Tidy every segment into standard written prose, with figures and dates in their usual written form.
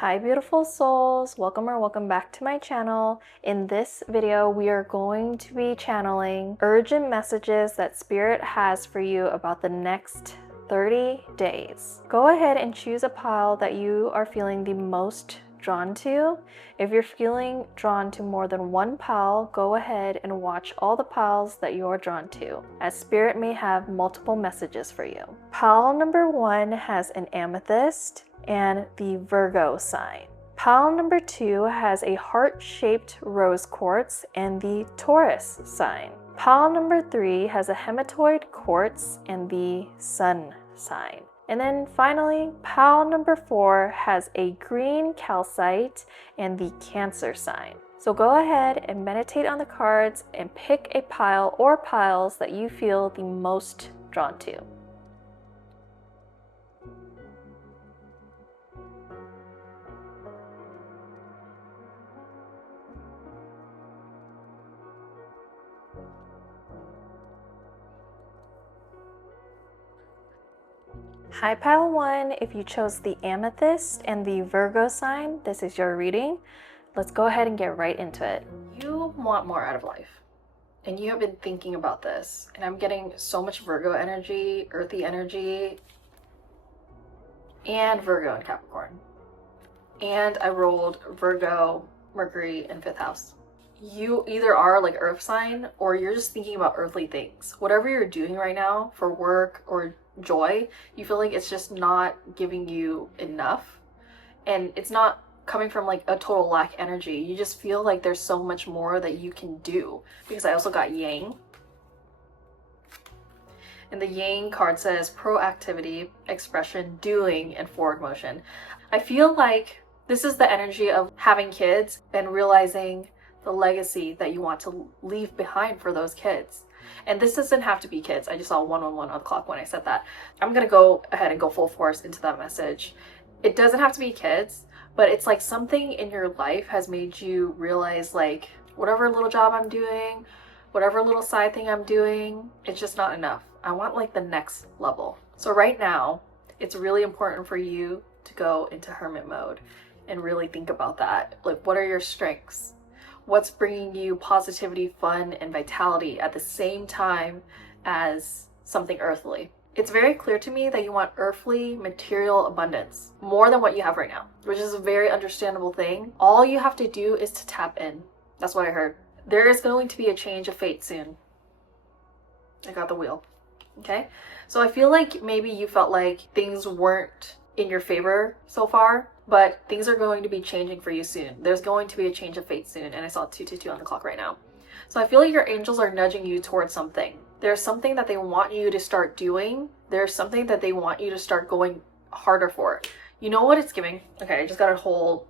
Hi beautiful souls, welcome back to my channel. In this video we are going to be channeling urgent messages that Spirit has for you about the next 30 days. Go ahead and choose a pile that you are feeling the most drawn to. If you're feeling drawn to more than one pile, go ahead and watch all the piles that you're drawn to, as Spirit may have multiple messages for you. Pile number 1 has an amethyst and the Virgo sign. Pile number 2 has a heart-shaped rose quartz and the Taurus sign. Pile number 3 has a hematoid quartz and the sun sign. And then finally, pile number 4 has a green calcite and the Cancer sign. So go ahead and meditate on the cards and pick a pile or piles that you feel the most drawn to. Hi pile 1, if you chose the amethyst and the Virgo sign, this is your reading. Let's go ahead and get right into it. You want more out of life, and you have been thinking about this, and I'm getting so much Virgo energy, earthy energy, and Virgo and Capricorn. And I rolled Virgo, Mercury, and 5th house. You either are like earth sign or you're just thinking about earthly things. Whatever you're doing right now for work or joy, you feel like it's just not giving you enough, and it's not coming from like a total lack energy. You just feel like there's so much more that you can do, because I also got Yang, and the Yang card says proactivity, expression, doing, and forward motion. I feel like this is the energy of having kids and realizing the legacy that you want to leave behind for those kids. And this doesn't have to be kids. I just saw 111 on the clock when I said that. I'm gonna go ahead and go full force into that message. It doesn't have to be kids, but it's like something in your life has made you realize, like, whatever little job I'm doing, whatever little side thing I'm doing, it's just not enough. I want like the next level. So right now, it's really important for you to go into hermit mode and really think about that. Like, what are your strengths? What's bringing you positivity, fun, and vitality at the same time as something earthly? It's very clear to me that you want earthly material abundance, more than what you have right now, which is a very understandable thing. All you have to do is to tap in. That's what I heard. There is going to be a change of fate soon. I got the wheel. Okay? So I feel like maybe you felt like things weren't in your favor so far, but things are going to be changing for you soon. There's going to be a change of fate soon, and I saw 222 on the clock right now. So I feel like your angels are nudging you towards something. There's something that they want you to start doing. There's something that they want you to start going harder for. You know what it's giving? Okay, I just got a whole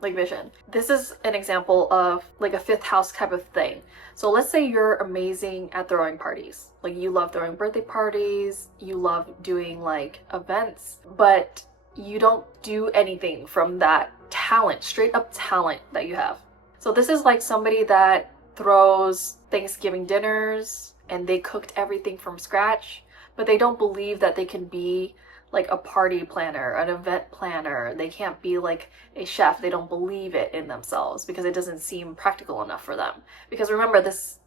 like vision. This is an example of like a 5th house type of thing. So let's say you're amazing at throwing parties. Like, you love throwing birthday parties, you love doing like events, but you don't do anything from that talent, straight up talent that you have. So this is like somebody that throws Thanksgiving dinners and they cooked everything from scratch, but they don't believe that they can be like a party planner, an event planner. They can't be like a chef. They don't believe it in themselves because it doesn't seem practical enough for them. Because remember, this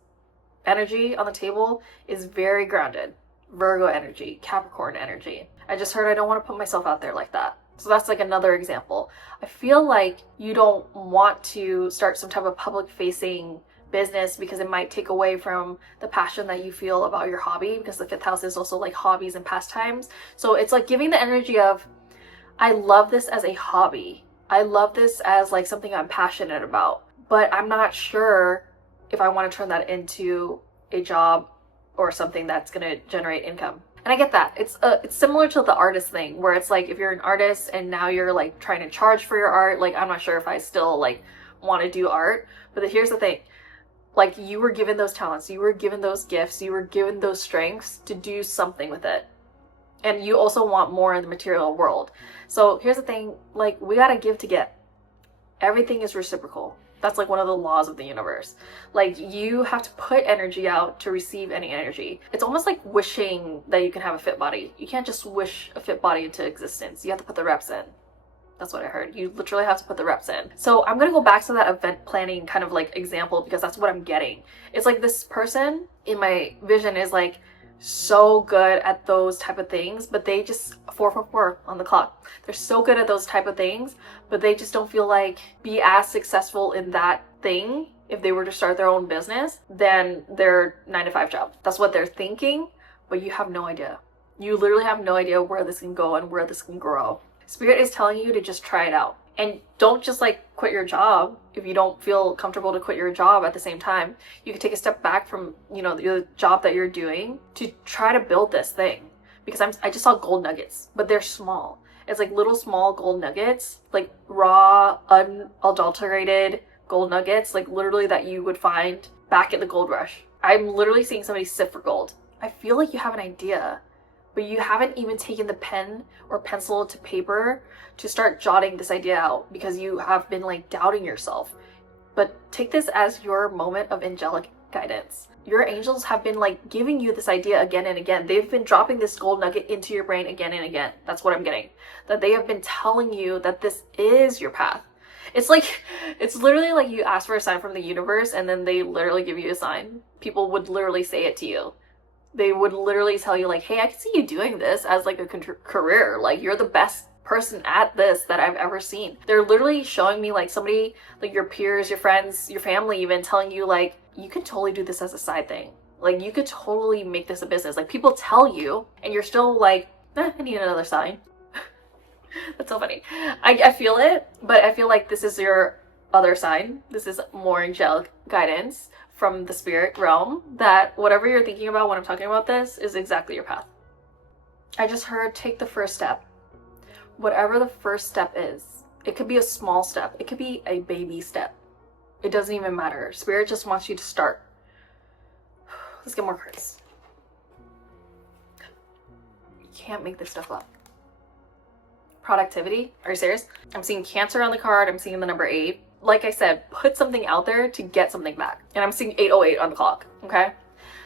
energy on the table is very grounded. Virgo energy, Capricorn energy. I just heard I don't want to put myself out there like that. So that's like another example. I feel like you don't want to start some type of public facing business because it might take away from the passion that you feel about your hobby, because the 5th house is also like hobbies and pastimes. So it's like giving the energy of, I love this as a hobby. I love this as like something I'm passionate about, but I'm not sure if I want to turn that into a job or something that's going to generate income. And I get that. It's similar to the artist thing, where it's like if you're an artist and now you're like trying to charge for your art, like I'm not sure if I still like want to do art. But here's the thing. Like, you were given those talents, you were given those gifts, you were given those strengths to do something with it. And you also want more in the material world. So here's the thing, like, we gotta give to get. Everything is reciprocal. That's like one of the laws of the universe. Like, you have to put energy out to receive any energy. It's almost like wishing that you can have a fit body. You can't just wish a fit body into existence. You have to put the reps in. That's what I heard. You literally have to put the reps in. So I'm gonna go back to that event planning kind of like example because that's what I'm getting. It's like this person in my vision is like so good at those type of things, but they just 444 on the clock. They're so good at those type of things, but they just don't feel like be as successful in that thing if they were to start their own business than their 9-to-5 job. That's what they're thinking, but you have no idea. You literally have no idea where this can go and where this can grow. Spirit is telling you to just try it out. And don't just like quit your job if you don't feel comfortable to quit your job at the same time. You can take a step back from, you know, the job that you're doing to try to build this thing. Because I just saw gold nuggets, but they're small. It's like little small gold nuggets, like raw, unadulterated gold nuggets, like literally that you would find back at the gold rush. I'm literally seeing somebody sift for gold. I feel like you have an idea, but you haven't even taken the pen or pencil to paper to start jotting this idea out because you have been like doubting yourself. But take this as your moment of angelic guidance. Your angels have been like giving you this idea again and again. They've been dropping this gold nugget into your brain again and again. That's what I'm getting. That they have been telling you that this is your path. It's like, it's literally like you ask for a sign from the universe and then they literally give you a sign. People would literally say it to you. They would literally tell you like, hey, I can see you doing this as like a career. Like you're the best person at this that I've ever seen. They're literally showing me like somebody, like your peers, your friends, your family even telling you like, you could totally do this as a side thing. Like you could totally make this a business. Like people tell you and you're still like, I need another sign. That's so funny. I feel it, but I feel like this is your other sign. This is more angelic guidance from the spirit realm that whatever you're thinking about when I'm talking about this is exactly your path. I just heard take the first step. Whatever the first step is, it could be a small step. It could be a baby step. It doesn't even matter. Spirit just wants you to start. Let's get more cards. You can't make this stuff up. Productivity? Are you serious? I'm seeing Cancer on the card. I'm seeing the number 8. Like I said, put something out there to get something back. And I'm seeing 808 on the clock, okay?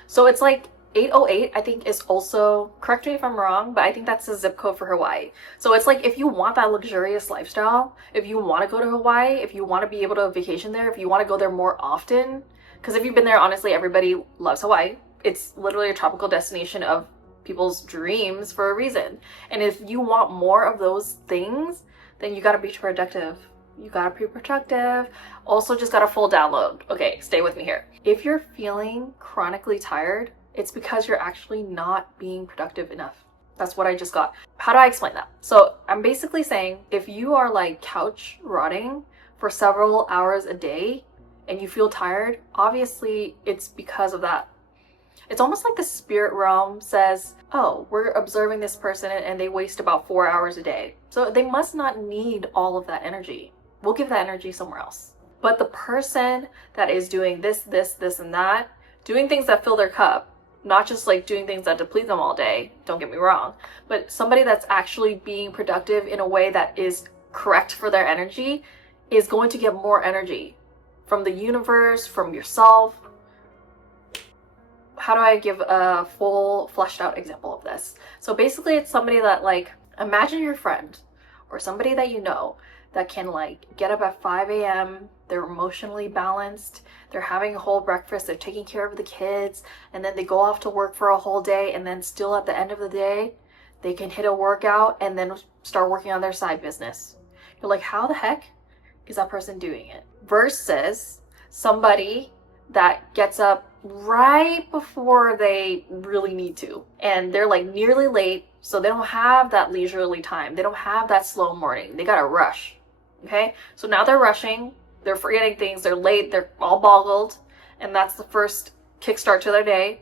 So it's like 808, I think, is also, correct me if I'm wrong, but I think that's the zip code for Hawaii. So it's like if you want that luxurious lifestyle, if you want to go to Hawaii, if you want to be able to vacation there, if you want to go there more often, because if you've been there, honestly, everybody loves Hawaii. It's literally a tropical destination of people's dreams for a reason. And if you want more of those things, then you got to be productive. You gotta be productive. Also just got a full download. Okay, stay with me here. If you're feeling chronically tired, it's because you're actually not being productive enough. That's what I just got. How do I explain that? So I'm basically saying if you are like couch rotting for several hours a day and you feel tired, obviously it's because of that. It's almost like the spirit realm says, oh, we're observing this person and they waste about 4 hours a day. So they must not need all of that energy. We'll give that energy somewhere else. But the person that is doing this, and that, doing things that fill their cup, not just like doing things that deplete them all day, don't get me wrong, but somebody that's actually being productive in a way that is correct for their energy is going to get more energy from the universe, from yourself. How do I give a full fleshed out example of this? So basically it's somebody that like, imagine your friend or somebody that you know that can like get up at 5 a.m. They're emotionally balanced. They're having a whole breakfast. They're taking care of the kids. And then they go off to work for a whole day. And then still at the end of the day, they can hit a workout and then start working on their side business. You're like, how the heck is that person doing it? Versus somebody that gets up right before they really need to. And they're like nearly late. So they don't have that leisurely time. They don't have that slow morning. They gotta rush. Okay, so now they're rushing, they're forgetting things, they're late, they're all boggled, and that's the first kickstart to their day.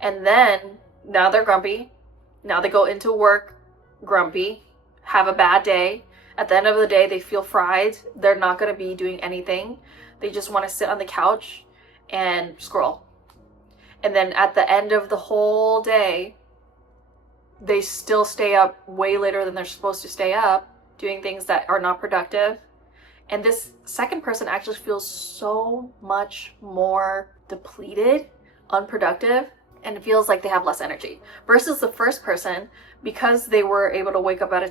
And then now they're grumpy. Now they go into work grumpy, have a bad day. At the end of the day, they feel fried. They're not going to be doing anything. They just want to sit on the couch and scroll. And then at the end of the whole day, they still stay up way later than they're supposed to stay up, doing things that are not productive. And this second person actually feels so much more depleted, unproductive, and it feels like they have less energy. Versus the first person, because they were able to wake up at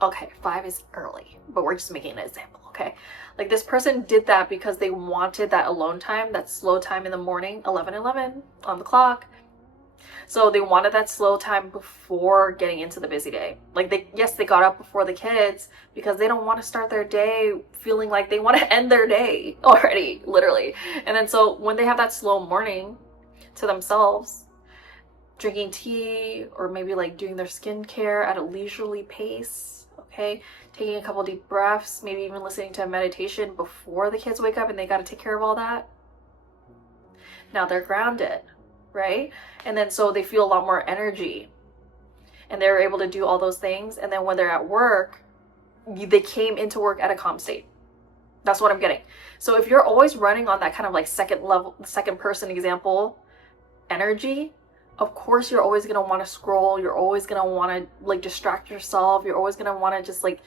Okay, 5 is early, but we're just making an example, okay? Like this person did that because they wanted that alone time, that slow time in the morning, 11:11 on the clock. So they wanted that slow time before getting into the busy day. Like they got up before the kids because they don't want to start their day feeling like they want to end their day already, literally. And then so when they have that slow morning to themselves, drinking tea or maybe like doing their skincare at a leisurely pace, okay? Taking a couple deep breaths, maybe even listening to a meditation before the kids wake up and they got to take care of all that. Now they're grounded, right? And then so they feel a lot more energy and they're able to do all those things. And then when they're at work, they came into work at a calm state. That's what I'm getting. So if you're always running on that kind of like second person example energy, of course you're always going to want to scroll. You're always going to want to like distract yourself. You're always going to want to just like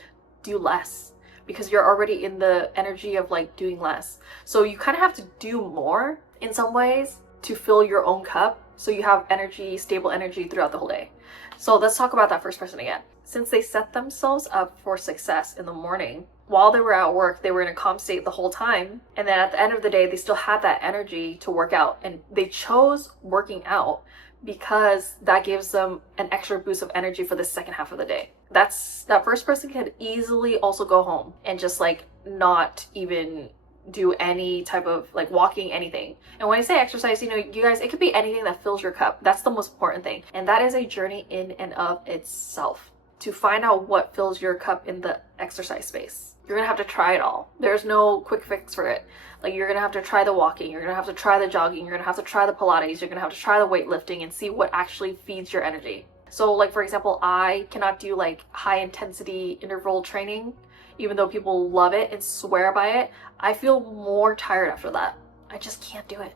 do less because you're already in the energy of like doing less. So you kind of have to do more in some ways to fill your own cup so you have energy, stable energy throughout the whole day. So let's talk about that first person again. Since they set themselves up for success in the morning, while they were at work, they were in a calm state the whole time. And then at the end of the day, they still had that energy to work out. And they chose working out because that gives them an extra boost of energy for the second half of the day. That first person could easily also go home and just like not even do any type of like walking, anything. And when I say exercise, you know, you guys, it could be anything that fills your cup. That's the most important thing. And that is a journey in and of itself to find out what fills your cup in the exercise space. You're gonna have to try it all. There's no quick fix for it. Like you're gonna have to try the walking, you're gonna have to try the jogging, you're gonna have to try the Pilates, you're gonna have to try the weightlifting and see what actually feeds your energy. So like for example, I cannot do like high intensity interval training, even though people love it and swear by it. I feel more tired after that. I just can't do it.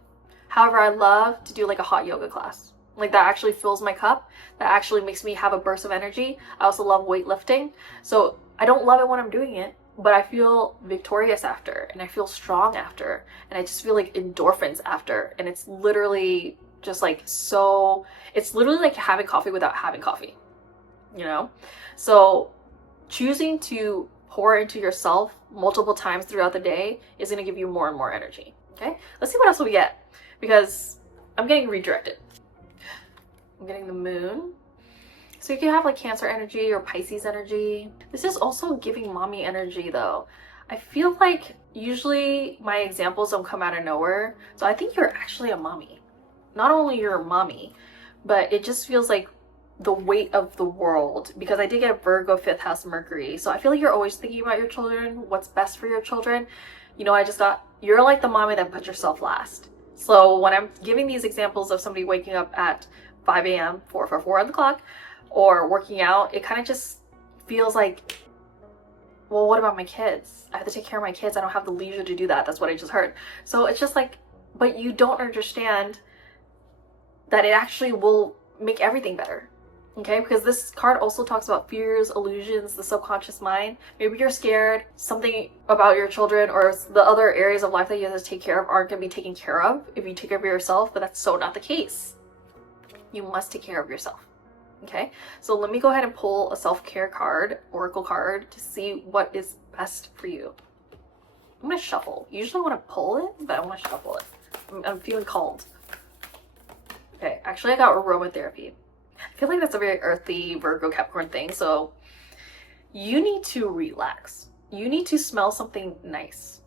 However, I love to do like a hot yoga class. Like that actually fills my cup. That actually makes me have a burst of energy. I also love weightlifting. So I don't love it when I'm doing it, but I feel victorious after and I feel strong after and I just feel like endorphins after. And it's literally just like so, it's literally like having coffee without having coffee, you know? So choosing to pour into yourself multiple times throughout the day is going to give you more and more energy. Okay, let's see what else we get because I'm getting redirected. I'm getting the moon. So you can have like Cancer energy or Pisces energy. This is also giving mommy energy though. I feel like usually my examples don't come out of nowhere. So I think you're actually a mommy. Not only you're a mommy, but it just feels like the weight of the world because I did get Virgo 5th house Mercury. So I feel like you're always thinking about your children, what's best for your children. You know, you're like the mommy that put yourself last. So when I'm giving these examples of somebody waking up at 5 a.m., 4 on the clock, or working out, it kind of just feels like, well, what about my kids? I have to take care of my kids. I don't have the leisure to do that. That's what I just heard. So it's just like, but you don't understand that it actually will make everything better. Okay, because this card also talks about fears, illusions, the subconscious mind. Maybe you're scared something about your children or the other areas of life that you have to take care of aren't going to be taken care of if you take care of yourself, but that's so not the case. You must take care of yourself. Okay, so let me go ahead and pull a self-care card, oracle card, to see what is best for you. I'm going to shuffle. Usually I want to pull it, but I want to shuffle it. I'm feeling called. Okay, actually I got aromatherapy. I feel like that's a very earthy Virgo Capricorn thing. So you need to relax. You need to smell something nice.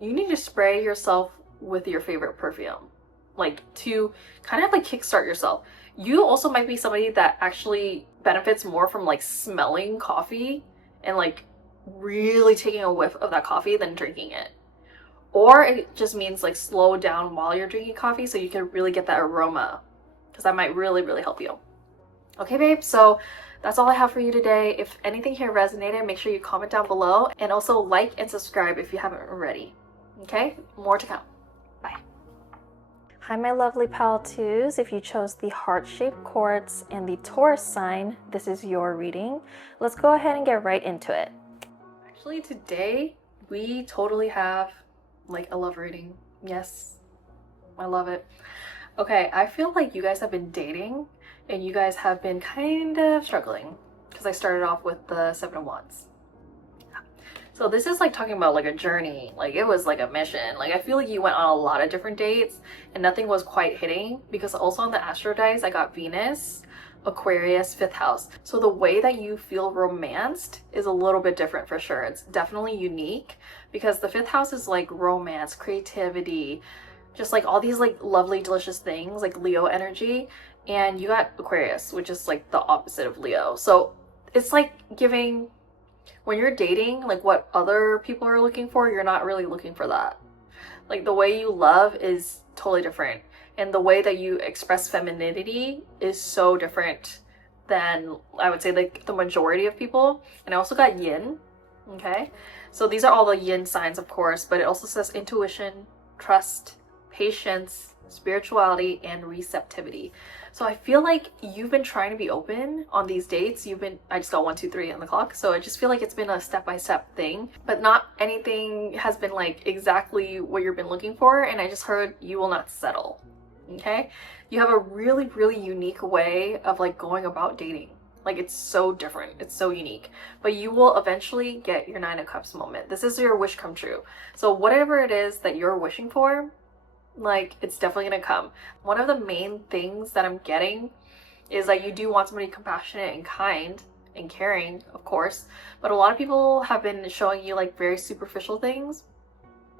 You need to spray yourself with your favorite perfume, like to kind of like kickstart yourself. You also might be somebody that actually benefits more from like smelling coffee and like really taking a whiff of that coffee than drinking it. Or it just means like slow down while you're drinking coffee so you can really get that aroma, because that might really, really help you. Okay, babe, so that's all I have for you today. If anything here resonated, make sure you comment down below and also like and subscribe if you haven't already. Okay, more to come. Bye. Hi, my lovely pal twos. If you chose the heart-shaped quartz and the Taurus sign, this is your reading. Let's go ahead and get right into it. Actually, today we totally have like a love reading. Yes, I love it. Okay, I feel like you guys have been dating and you guys have been kind of struggling because because I started off with the Seven of Wands. So this is like talking about like a journey. Like it was like a mission. Like I feel like you went on a lot of different dates and nothing was quite hitting, because also on the astro dice I got Venus, Aquarius, 5th house. So the way that you feel romanced is a little bit different for sure. It's definitely unique because the 5th house is like romance, creativity, just like all these like lovely, delicious things, like Leo energy. And you got Aquarius, which is like the opposite of Leo. So it's like giving, when you're dating, like what other people are looking for, you're not really looking for that. Like the way you love is totally different. And the way that you express femininity is so different than, I would say, like the majority of people. And I also got yin, okay? So these are all the yin signs, of course, but it also says intuition, trust, patience, spirituality, and receptivity. So I feel like you've been trying to be open on these dates. I just got 1, 2, 3 on the clock. So I just feel like it's been a step-by-step thing, but not anything has been like exactly what you've been looking for. And I just heard you will not settle, okay? You have a really, really unique way of like going about dating. Like it's so different, it's so unique, but you will eventually get your 9 of Cups moment. This is your wish come true. So whatever it is that you're wishing for, like it's definitely gonna come. One of the main things that I'm getting is that you do want somebody compassionate and kind and caring, of course, but a lot of people have been showing you like very superficial things.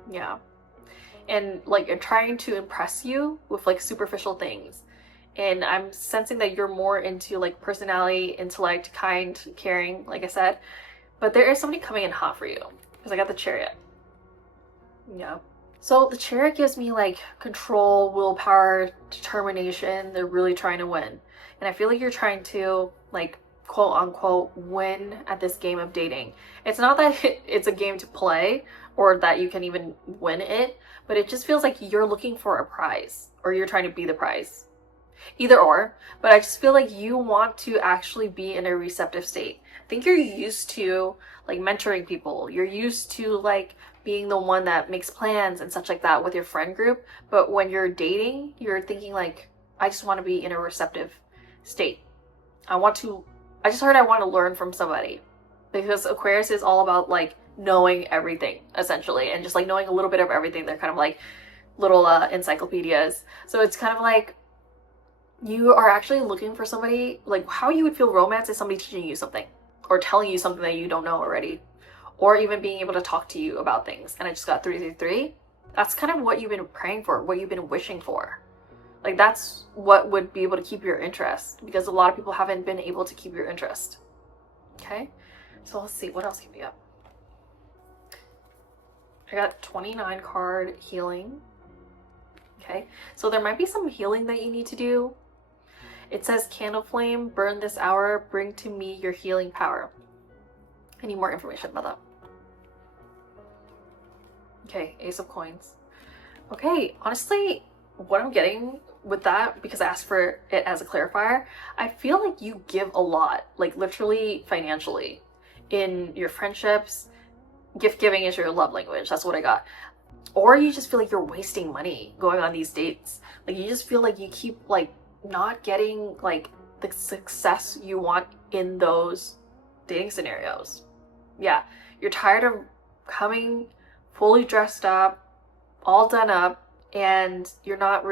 Yeah. And like trying to impress you with like superficial things. And I'm sensing that you're more into like personality, intellect, kind, caring, like I said, but there is somebody coming in hot for you, because I got the Chariot. Yeah. So the Chariot gives me like control, willpower, determination. They're really trying to win. And I feel like you're trying to like quote unquote win at this game of dating. It's not that it's a game to play or that you can even win it, but it just feels like you're looking for a prize or you're trying to be the prize. Either or, but I just feel like you want to actually be in a receptive state. I think you're used to like mentoring people. You're used to like being the one that makes plans and such like that with your friend group. But when you're dating, you're thinking like, I just want to be in a receptive state. I just heard I want to learn from somebody, because Aquarius is all about like knowing everything essentially, and just like knowing a little bit of everything. They're kind of like little encyclopedias. So it's kind of like you are actually looking for somebody, like how you would feel romance is somebody teaching you something or telling you something that you don't know already, or even being able to talk to you about things. And I just got 3, 3, 3. That's kind of what you've been praying for, what you've been wishing for. Like that's what would be able to keep your interest, because a lot of people haven't been able to keep your interest. Okay, so let's see, what else can we get? I got 29 card healing. Okay, so there might be some healing that you need to do. It says candle flame, burn this hour, bring to me your healing power. I need more information about that. Okay, Ace of Coins. Okay, honestly, what I'm getting with that, because I asked for it as a clarifier, I feel like you give a lot, like literally financially, in your friendships. Gift giving is your love language. That's what I got. Or you just feel like you're wasting money going on these dates. Like you just feel like you keep like not getting like the success you want in those dating scenarios. Yeah, you're tired of coming fully dressed up, all done up, and you're not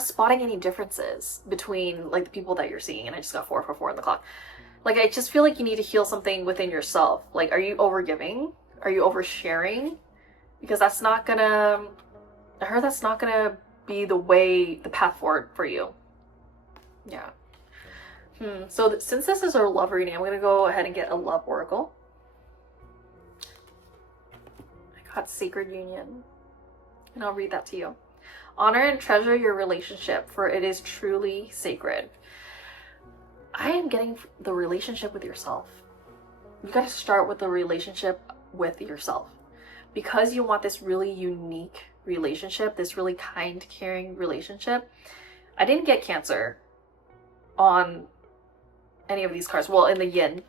spotting any differences between like the people that you're seeing. And I just got 4 for 4 on the clock. Like I just feel like you need to heal something within yourself. Like, are you overgiving? Are you oversharing? Because that's not gonna, I heard that's not gonna be the path forward for you. Yeah. So since this is our love reading, I'm gonna go ahead and get a love oracle. I got Sacred Union, and I'll read that to you. Honor and treasure your relationship, for it is truly sacred. I am getting the relationship with yourself. You gotta start with the relationship with yourself, because you want this really unique relationship, this really kind, caring relationship. I didn't get Cancer on any of these cards. Well, in the yin,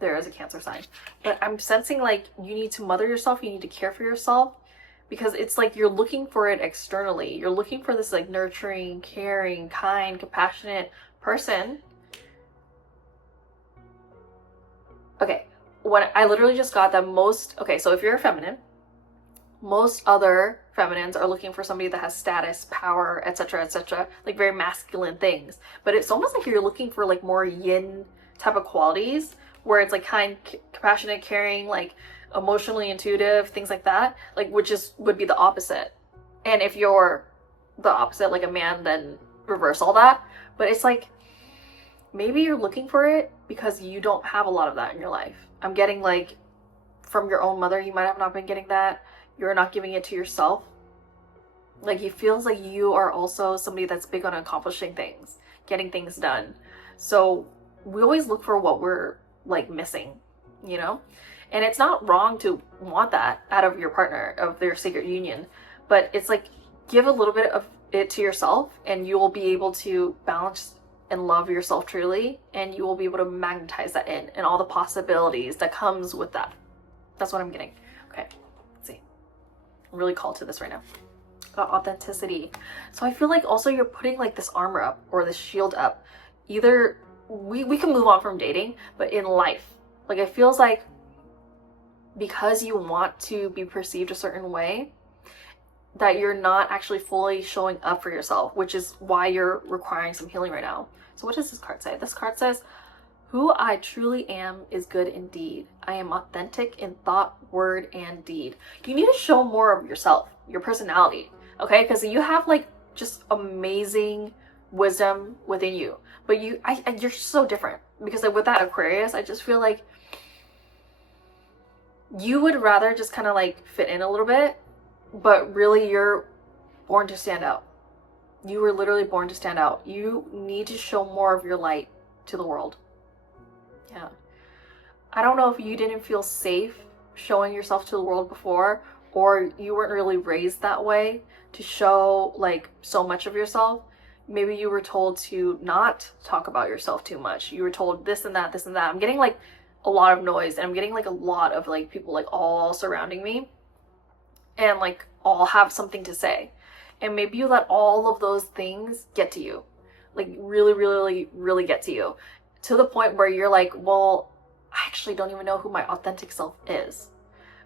there is a Cancer sign. But I'm sensing like you need to mother yourself, you need to care for yourself, because it's like you're looking for it externally. You're looking for this like nurturing, caring, kind, compassionate person. Okay, when I literally just got that okay, so if you're a feminine, most other feminines are looking for somebody that has status, power, etc., like very masculine things. But it's almost like you're looking for like more yin type of qualities, where it's like kind, compassionate, caring, like emotionally intuitive, things like that, like which would be the opposite. And if you're the opposite, like a man, then reverse all that. But it's like maybe you're looking for it because you don't have a lot of that in your life. I'm getting like from your own mother, you might have not been getting that. You're not giving it to yourself. Like it feels like you are also somebody that's big on accomplishing things, getting things done. So we always look for what we're like missing, you know? And it's not wrong to want that out of your partner, of their sacred union, but it's like give a little bit of it to yourself and you will be able to balance and love yourself truly, and you will be able to magnetize that in and all the possibilities that comes with that. That's what I'm getting. Okay, let's see. I'm really called to this right now. Got authenticity. So I feel like also you're putting like this armor up or this shield up. Either we can move on from dating, but in life, like it feels like because you want to be perceived a certain way, that you're not actually fully showing up for yourself, which is why you're requiring some healing right now. So what does this card say? This card says, who I truly am is good indeed. I am authentic in thought, word, and deed. You need to show more of yourself, your personality, okay? Because you have like just amazing wisdom within you, but you're so different. Because like with that Aquarius, I just feel like you would rather just kind of like fit in a little bit, but really you're born to stand out. You were literally born to stand out. You need to show more of your light to the world. Yeah. I don't know if you didn't feel safe showing yourself to the world before, or you weren't really raised that way to show like so much of yourself. Maybe you were told to not talk about yourself too much. You were told this and that, this and that. I'm getting like a lot of noise, and I'm getting like a lot of like people like all surrounding me and like all have something to say. And maybe you let all of those things get to you, like really, really, really get to you, to the point where you're like, well, I actually don't even know who my authentic self is.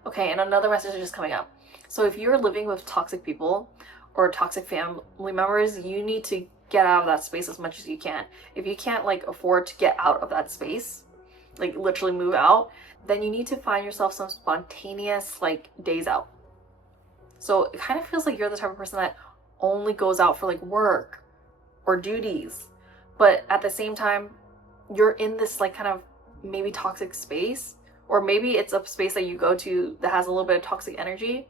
Okay, and another message is just coming up. So if you're living with toxic people or toxic family members, you need to get out of that space as much as you can. If you can't like afford to get out of that space, like literally move out, then you need to find yourself some spontaneous like days out. So it kind of feels like you're the type of person that only goes out for like work or duties, but at the same time, you're in this like kind of maybe toxic space, or maybe it's a space that you go to that has a little bit of toxic energy.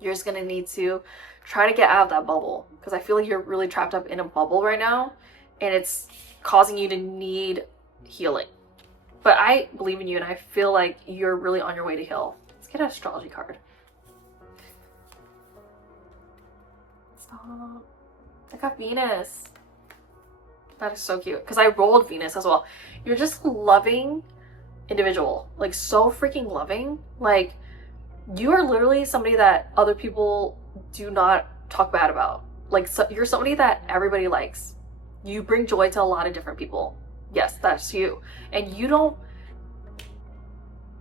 You're just gonna need to try to get out of that bubble, because I feel like you're really trapped up in a bubble right now, and it's causing you to need healing. But I believe in you, and I feel like you're really on your way to heal. Let's get an astrology card. Stop. I got Venus. That is so cute, because I rolled Venus as well. You're just a loving individual, like so freaking loving. Like you are literally somebody that other people do not talk bad about. Like so, you're somebody that everybody likes. You bring joy to a lot of different people. Yes, that's you. And you don't,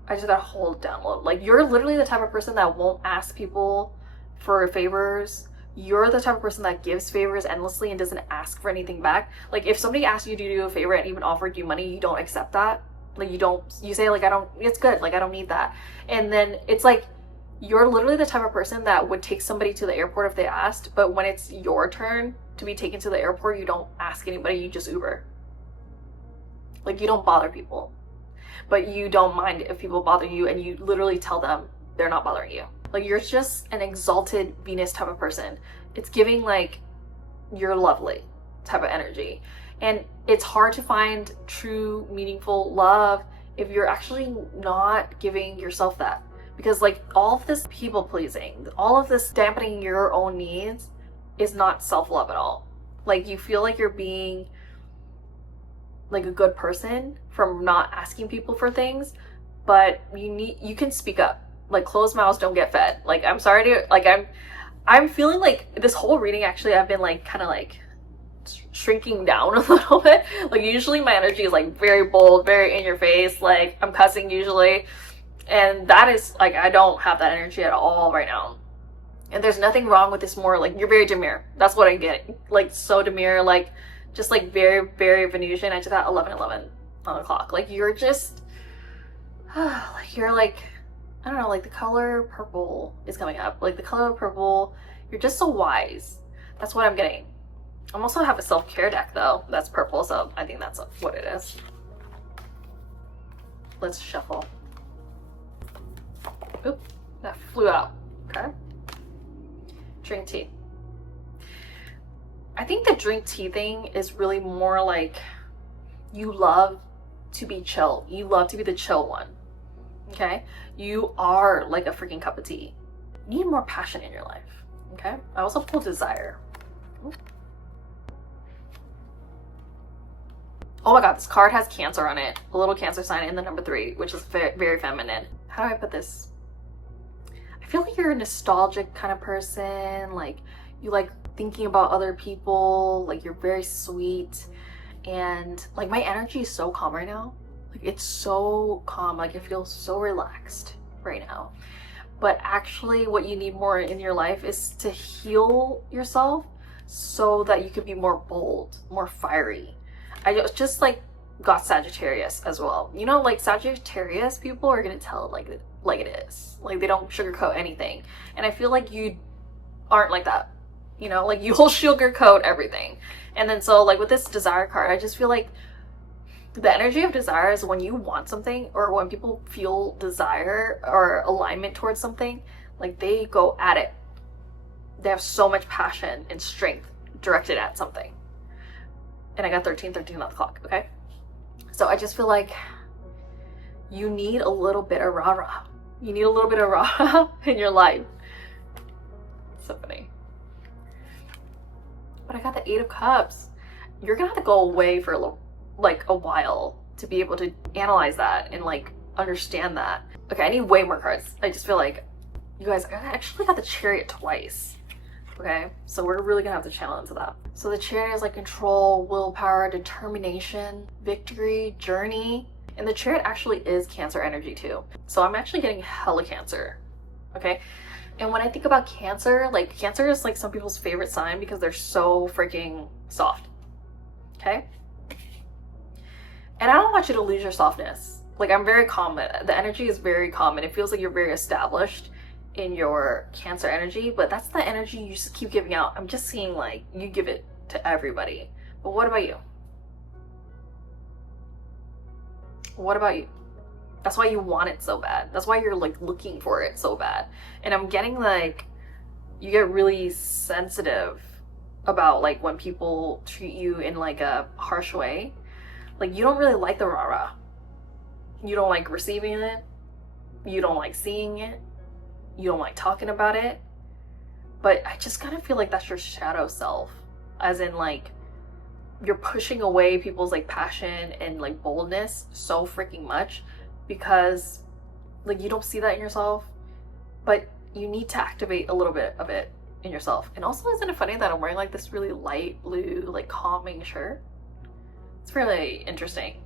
I just gotta hold it down low. Like you're literally the type of person that won't ask people for favors. You're the type of person that gives favors endlessly and doesn't ask for anything back. Like if somebody asks you to do a favor and even offered you money, you don't accept that. Like you say like, it's good. Like I don't need that. And then it's like, you're literally the type of person that would take somebody to the airport if they asked, but when it's your turn to be taken to the airport, you don't ask anybody, you just Uber. Like you don't bother people, but you don't mind if people bother you, and you literally tell them they're not bothering you. Like you're just an exalted Venus type of person. It's giving like you're lovely type of energy. And it's hard to find true meaningful love if you're actually not giving yourself that. Because like all of this people pleasing, all of this dampening your own needs is not self-love at all. Like you feel like you're being like a good person from not asking people for things, but you can speak up. Like closed mouths don't get fed. Like I'm sorry to like I'm feeling like this whole reading actually I've been like kind of like shrinking down a little bit. Like usually my energy is like very bold, very in your face, like I'm cussing usually, and that is like, I don't have that energy at all right now. And there's nothing wrong with this, more like you're very demure. That's what I get, like so demure, like just like very, very Venusian. I just got 11:11 on the clock. Like you're just like you're like, I don't know, like the color purple is coming up. Like the color purple, you're just so wise. That's what I'm getting. I also have a self-care deck though that's purple, so I think that's what it is. Let's shuffle. Oop, that flew out. Okay. Drink tea. I think the drink tea thing is really more like you love to be chill. You love to be the chill one. Okay? You are like a freaking cup of tea. You need more passion in your life. Okay? I also pulled desire. Oh my god, this card has Cancer on it. A little Cancer sign in the number 3, which is very, very feminine. How do I put this? I feel like you're a nostalgic kind of person. Like you like thinking about other people. Like you're very sweet. And like my energy is so calm right now. Like it's so calm. Like I feel so relaxed right now. But actually what you need more in your life is to heal yourself so that you could be more bold, more fiery. I just like got Sagittarius as well. You know, like Sagittarius people are gonna tell it like it is. Like they don't sugarcoat anything. And I feel like you aren't like that. You know, like you'll sugarcoat everything. And then so like with this desire card, I just feel like the energy of desire is when you want something, or when people feel desire or alignment towards something, like they go at it. They have so much passion and strength directed at something. And I got 13:13 on the clock, okay? So I just feel like you need a little bit of rah-rah. You need a little bit of rah-rah in your life. So funny. But I got the 8 of Cups. You're gonna have to go away for a while to be able to analyze that and like understand that. Okay, I need way more cards. I just feel like, you guys, I actually got the Chariot twice. Okay, so we're really gonna have to channel into that. So the Chariot is like control, willpower, determination, victory, journey. And the Chariot actually is Cancer energy too. So I'm actually getting hella Cancer. Okay. And when I think about Cancer, like Cancer is like some people's favorite sign because they're so freaking soft. Okay. And I don't want you to lose your softness. Like I'm very calm. The energy is very calm and it feels like you're very established in your Cancer energy, but that's the energy you just keep giving out. I'm just seeing like you give it to everybody. But what about you? What about you? That's why you want it so bad. That's why you're like looking for it so bad. And I'm getting like, you get really sensitive about like when people treat you in like a harsh way. Like you don't really like the rah-rah. You don't like receiving it. You don't like seeing it. You don't like talking about it. But I just kind of feel like that's your shadow self. As in like, you're pushing away people's like passion and like boldness so freaking much because like you don't see that in yourself, but you need to activate a little bit of it in yourself. And also, isn't it funny that I'm wearing like this really light blue like calming shirt? It's really interesting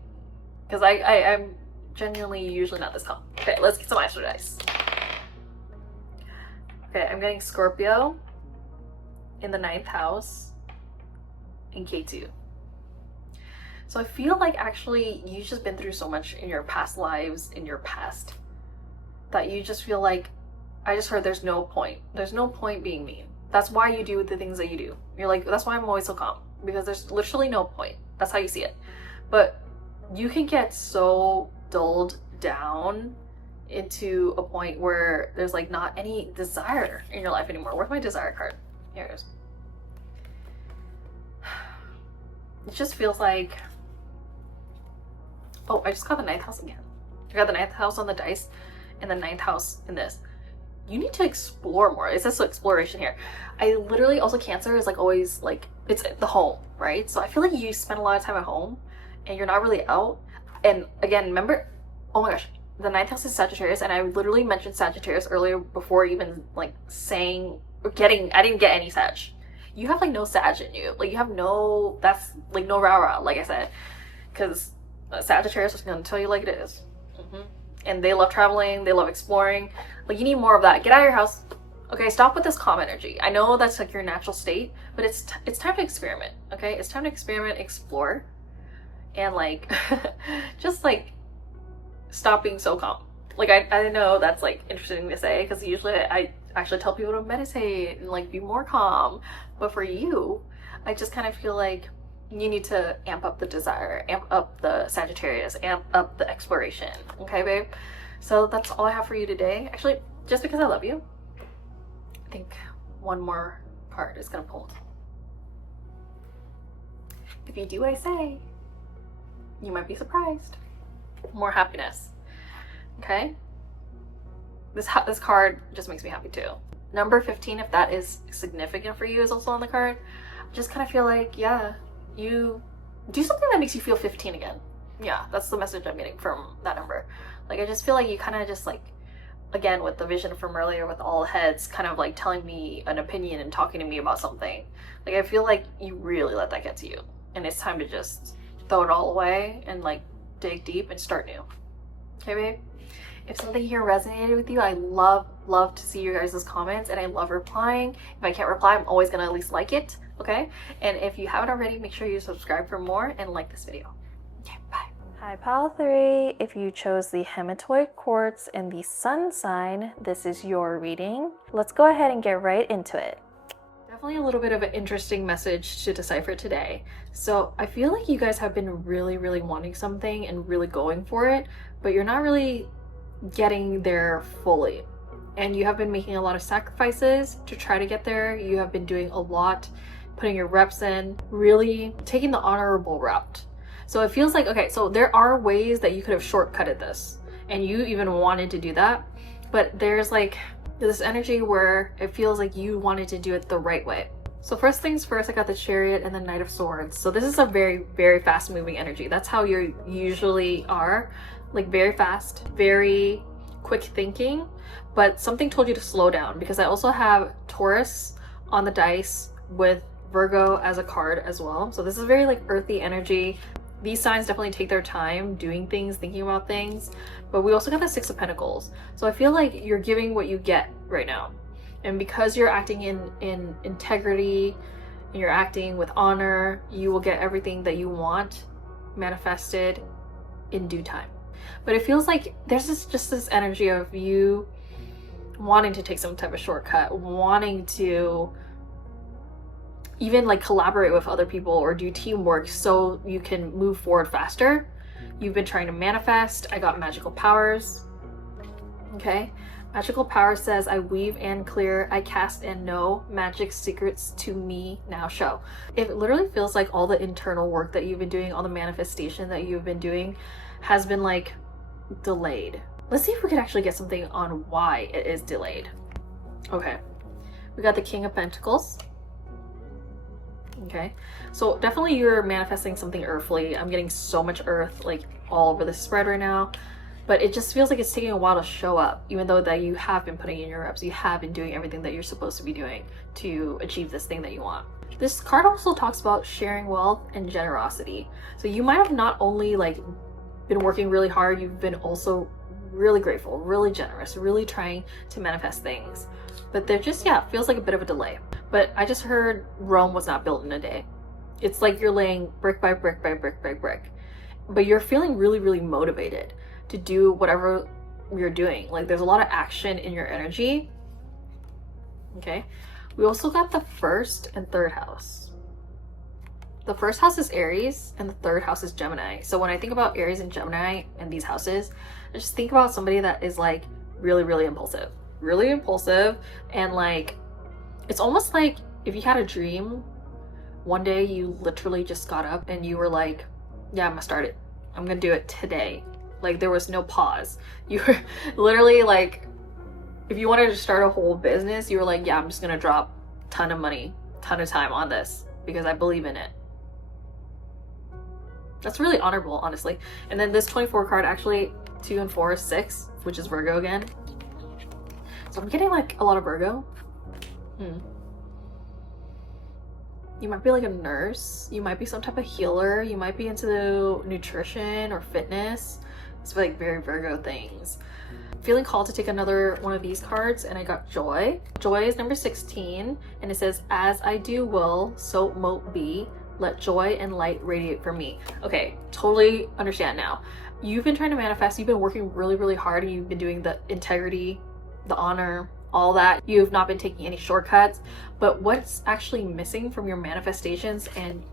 because I'm genuinely usually not this calm. Okay, let's get some astro dice. Okay, I'm getting Scorpio in the 9th house in K2. So I feel like actually you've just been through so much in your past lives, in your past, that you just feel like, I just heard there's no point. There's no point being mean. That's why you do the things that you do. You're like, that's why I'm always so calm, because there's literally no point. That's how you see it. But you can get so dulled down into a point where there's like not any desire in your life anymore. Where's my desire card? Here it is. It just feels like, oh, I just got the 9th house again. I got the 9th house on the dice and the 9th house in this. You need to explore more. It says exploration here. I literally also, Cancer is like always like, it's the home, right? So I feel like you spend a lot of time at home and you're not really out. And again, remember, oh my gosh, the 9th house is Sagittarius, and I literally mentioned Sagittarius earlier before even like saying or getting, I didn't get any Sag. you have like no Sag in you. Like you have no, that's like no rah-rah, like I said. Because Sagittarius is going to tell you like it is. And they love traveling, they love exploring. Like you need more of that. Get out of your house. Okay, stop with this calm energy. I know that's like your natural state, but it's time to experiment. Okay, it's time to experiment, explore, and like just like stop being so calm. Like I know that's like interesting to say, because usually I actually tell people to meditate and like be more calm, but for you, I just kind of feel like you need to amp up the desire, amp up the Sagittarius, amp up the exploration. Okay, babe? So that's all I have for you today. Actually, just because I love you, I think one more card is gonna pull. If you do what I say, you might be surprised. More happiness. Okay? This card just makes me happy too. Number 15, if that is significant for you, is also on the card. I just kind of feel like, yeah, you do something that makes you feel 15 again. Yeah, that's the message I'm getting from that number. Like, I just feel like you kind of just like, again, with the vision from earlier with all heads, kind of like telling me an opinion and talking to me about something. Like, I feel like you really let that get to you. And it's time to just throw it all away and like dig deep and start new. Okay, babe? If something here resonated with you, I love to see your guys' comments, and I love replying. If I can't reply, I'm always gonna at least like it, okay? And if you haven't already, make sure you subscribe for more and like this video. Okay, bye. Hi, Pile 3. If you chose the Hematoid Quartz in the Sun sign, this is your reading. Let's go ahead and get right into it. Definitely a little bit of an interesting message to decipher today. So I feel like you guys have been really wanting something and really going for it, but you're not really getting there fully. And you have been making a lot of sacrifices to try to get there. You have been doing a lot, putting your reps in, really taking the honorable route. So it feels like, okay, so there are ways that you could have shortcutted this, and you even wanted to do that, but there's like this energy where it feels like you wanted to do it the right way. So first things first, I got the Chariot and the Knight of Swords. So this is a very fast moving energy. That's how you usually are, like very fast, very quick thinking, but something told you to slow down, because I also have Taurus on the dice with Virgo as a card as well. So this is very like earthy energy. These signs definitely take their time doing things, thinking about things, but we also got the Six of Pentacles. So I feel like you're giving what you get right now. And because you're acting in integrity and you're acting with honor, you will get everything that you want manifested in due time. But it feels like there's just this energy of you wanting to take some type of shortcut, wanting to even like collaborate with other people or do teamwork so you can move forward faster. You've been trying to manifest. I got magical powers. Okay. Magical power says, I weave and clear, I cast and know, magic secrets to me now show. It literally feels like all the internal work that you've been doing, all the manifestation that you've been doing has been like delayed. Let's see if we could actually get something on why it is delayed. Okay. We got the King of Pentacles. Okay, so definitely you're manifesting something earthly. I'm getting so much earth like all over the spread right now, but it just feels like it's taking a while to show up, even though that you have been putting in your reps, you have been doing everything that you're supposed to be doing to achieve this thing that you want. This card also talks about sharing wealth and generosity. So you might have not only like been working really hard, you've been also really grateful, really generous, really trying to manifest things. But they're just, yeah, it feels like a bit of a delay. But I just heard Rome was not built in a day. It's like you're laying brick by brick by brick by brick. But you're feeling really motivated to do whatever you're doing. Like there's a lot of action in your energy. Okay. We also got the first and third house. The first house is Aries and the third house is Gemini. So when I think about Aries and Gemini and these houses, I just think about somebody that is like really impulsive. Really impulsive, and like it's almost like if you had a dream one day, you literally just got up and you were like, yeah, I'm gonna start it, I'm gonna do it today. Like there was no pause. You were literally like, if you wanted to start a whole business, you were like, yeah, I'm just gonna drop a ton of money, ton of time on this because I believe in it. That's really honorable, honestly. And then this 24 card, actually 2 and 4 is 6, which is Virgo again. So I'm getting like a lot of Virgo. You might be like a nurse, you might be some type of healer, you might be into nutrition or fitness. It's like very Virgo things. Feeling called to take another one of these cards, and I got Joy. Joy is number 16, and it says, as I do will, so mote be. Let joy and light radiate from me. Okay, totally understand now. You've been trying to manifest, you've been working really, really hard, and you've been doing the integrity, the honor, all that. You've not been taking any shortcuts, but what's actually missing from your manifestations and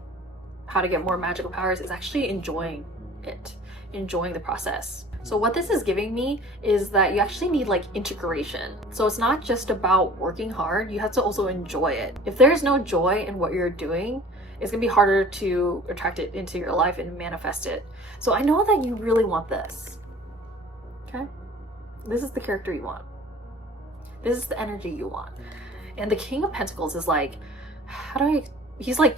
how to get more magical powers is actually enjoying it, enjoying the process. So what this is giving me is that you actually need like integration. So it's not just about working hard, you have to also enjoy it. If there's no joy in what you're doing, it's gonna be harder to attract it into your life and manifest it. So I know that you really want this, okay? This is the character you want. This is the energy you want. And the King of Pentacles is like, he's like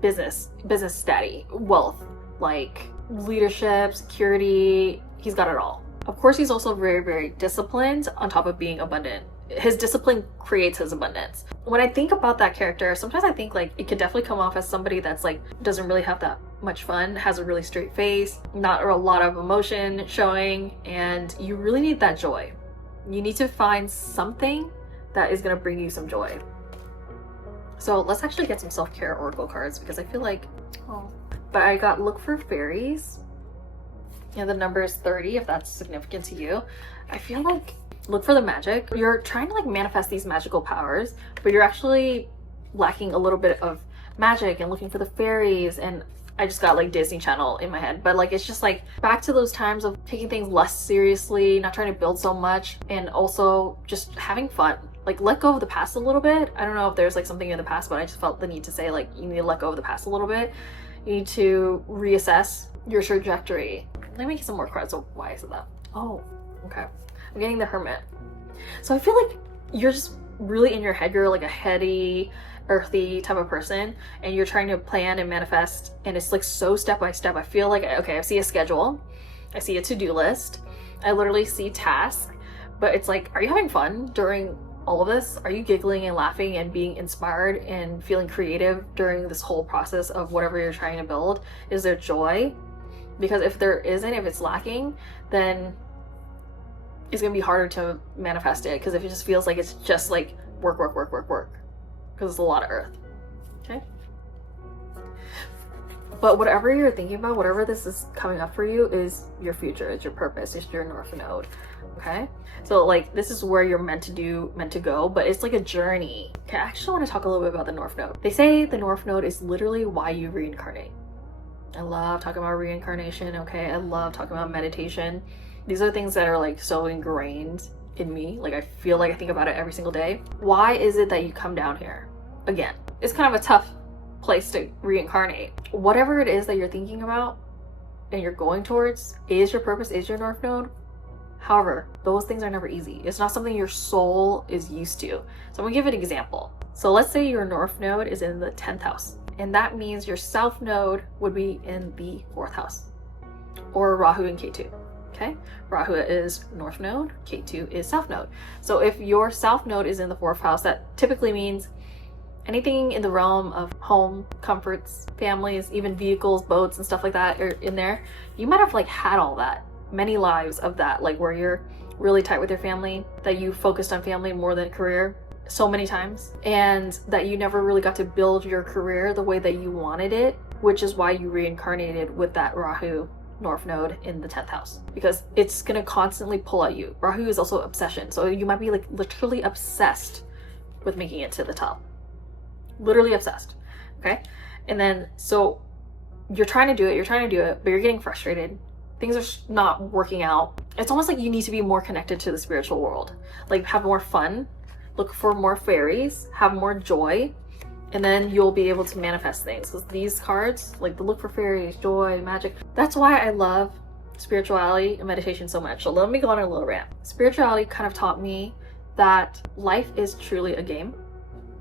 business steady, wealth, like leadership, security, he's got it all. Of course, he's also very, very disciplined on top of being abundant. His discipline creates his abundance. When I think about that character, sometimes I think like it could definitely come off as somebody that's like doesn't really have that much fun, has a really straight face, not a lot of emotion showing, and you really need that joy. You need to find something that is going to bring you some joy. So let's actually get some self-care oracle cards, because I feel like, but I got look for fairies. And the number is 30, if that's significant to you. I feel like look for the magic. You're trying to like manifest these magical powers, but you're actually lacking a little bit of magic and looking for the fairies. And I just got like Disney Channel in my head, but like it's just like back to those times of taking things less seriously, not trying to build so much, and also just having fun. Like let go of the past a little bit. I don't know if there's like something in the past, but I just felt the need to say like you need to let go of the past a little bit. You need to reassess your trajectory. Let me get some more cards. So why is it that? Oh, okay. I'm getting the Hermit. So I feel like you're just really in your head. You're like a heady, earthy type of person, and you're trying to plan and manifest, and it's like so step by step. I feel like, okay, I see a schedule, I see a to-do list, I literally see tasks, but it's like, are you having fun during all of this? Are you giggling and laughing and being inspired and feeling creative during this whole process of whatever you're trying to build? Is there joy? Because if there isn't, if it's lacking, then it's gonna be harder to manifest it, because if it just feels like it's just like work, because it's a lot of earth. Okay, but whatever you're thinking about, whatever this is coming up for you, is your future, it's your purpose, it's your North Node. Okay, so like this is where you're meant to go, but it's like a journey. Okay, I actually want to talk a little bit about the North Node. They say the North Node is literally why you reincarnate. I love talking about reincarnation. Okay, I love talking about meditation. These are things that are like so ingrained in me. Like I feel like I think about it every single day. Why is it that you come down here again? It's kind of a tough place to reincarnate. Whatever it is that you're thinking about and you're going towards is your purpose, is your North Node. However, those things are never easy. It's not something your soul is used to. So I'm gonna give an example. So let's say your North Node is in the 10th house, and that means your South Node would be in the 4th house, or Rahu and Ketu. Okay, Rahu is North Node, Ketu is South Node. So if your South Node is in the 4th house, that typically means anything in the realm of home, comforts, families, even vehicles, boats, and stuff like that are in there. You might have like had all that, many lives of that, like where you're really tight with your family, that you focused on family more than career so many times, and that you never really got to build your career the way that you wanted it, which is why you reincarnated with that Rahu North Node in the 10th house, because it's gonna constantly pull at you. Rahu is also obsession, so you might be like literally obsessed with making it to the top, literally obsessed. Okay, and then so you're trying to do it, but you're getting frustrated. Things are not working out. It's almost like you need to be more connected to the spiritual world, like have more fun, look for more fairies, have more joy, and then you'll be able to manifest things. Because these cards, like the look for fairies, joy, magic, that's why I love spirituality and meditation so much. So let me go on a little rant. Spirituality kind of taught me that life is truly a game.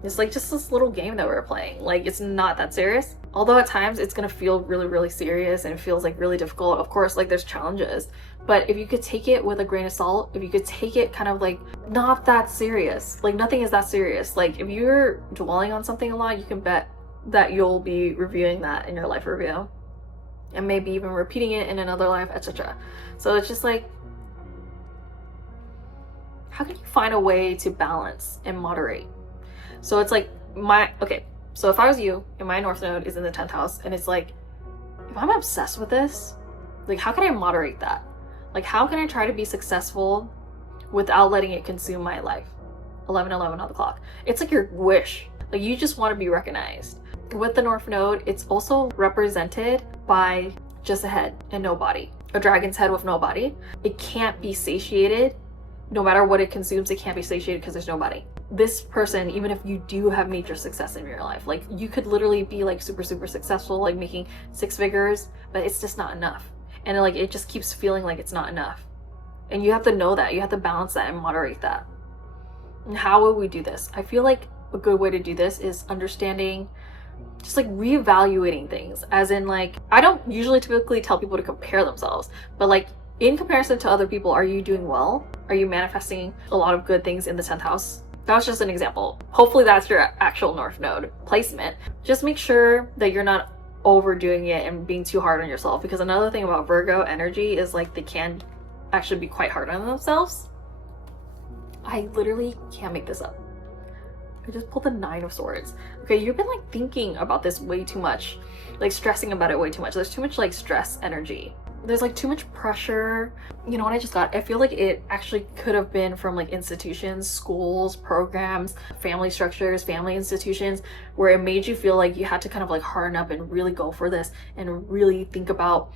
It's like just this little game that we're playing. Like it's not that serious. Although at times it's gonna feel really, really serious and it feels like really difficult. Of course, like there's challenges. But if you could take it with a grain of salt, if you could take it kind of like not that serious, like nothing is that serious. Like if you're dwelling on something a lot, you can bet that you'll be reviewing that in your life review, and maybe even repeating it in another life, etc. So it's just like, how can you find a way to balance and moderate? So it's like so if I was you and my North Node is in the 10th house, and it's like, if I'm obsessed with this, like, how can I moderate that? Like, how can I try to be successful without letting it consume my life? 11:11 on the clock. It's like your wish. Like, you just want to be recognized. With the North Node, it's also represented by just a head and no body. A dragon's head with no body. It can't be satiated. No matter what it consumes, it can't be satiated because there's no body. This person, even if you do have major success in your life, like, you could literally be like super successful, like making 6 figures, but it's just not enough. And like, it just keeps feeling like it's not enough. And you have to know that. You have to balance that and moderate that. And how will we do this? I feel like a good way to do this is understanding, just like reevaluating things. As in, like, I don't usually typically tell people to compare themselves, but like, in comparison to other people, are you doing well? Are you manifesting a lot of good things in the 10th house? That was just an example. Hopefully that's your actual North Node placement. Just make sure that you're not overdoing it and being too hard on yourself, because another thing about Virgo energy is like, they can actually be quite hard on themselves. I literally can't make this up. I just pulled the 9 of Swords. Okay, you've been like thinking about this way too much, like stressing about it way too much. There's too much like stress energy. There's like too much pressure. You know what I just got? I feel like it actually could have been from like institutions, schools, programs, family structures, family institutions, where it made you feel like you had to kind of like harden up and really go for this and really think about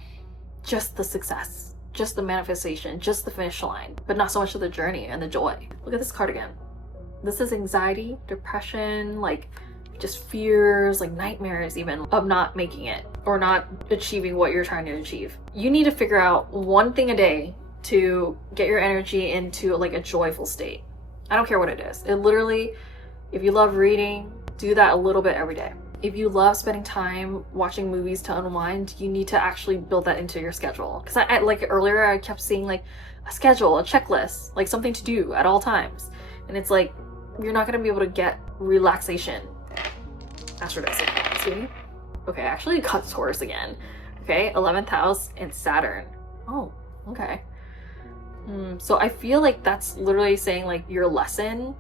just the success, just the manifestation, just the finish line, but not so much of the journey and the joy. Look at this card again. This is anxiety, depression, like just fears, like nightmares even of not making it or not achieving what you're trying to achieve. You need to figure out one thing a day to get your energy into like a joyful state. I don't care what it is. It literally, if you love reading, do that a little bit every day. If you love spending time watching movies to unwind, you need to actually build that into your schedule. Because I like earlier, I kept seeing like a schedule, a checklist, like something to do at all times. And it's like, you're not gonna be able to get relaxation. Astrodexy, see? Okay, I actually got Taurus again. Okay, 11th house and Saturn. Oh, okay. So I feel like that's literally saying like your lesson.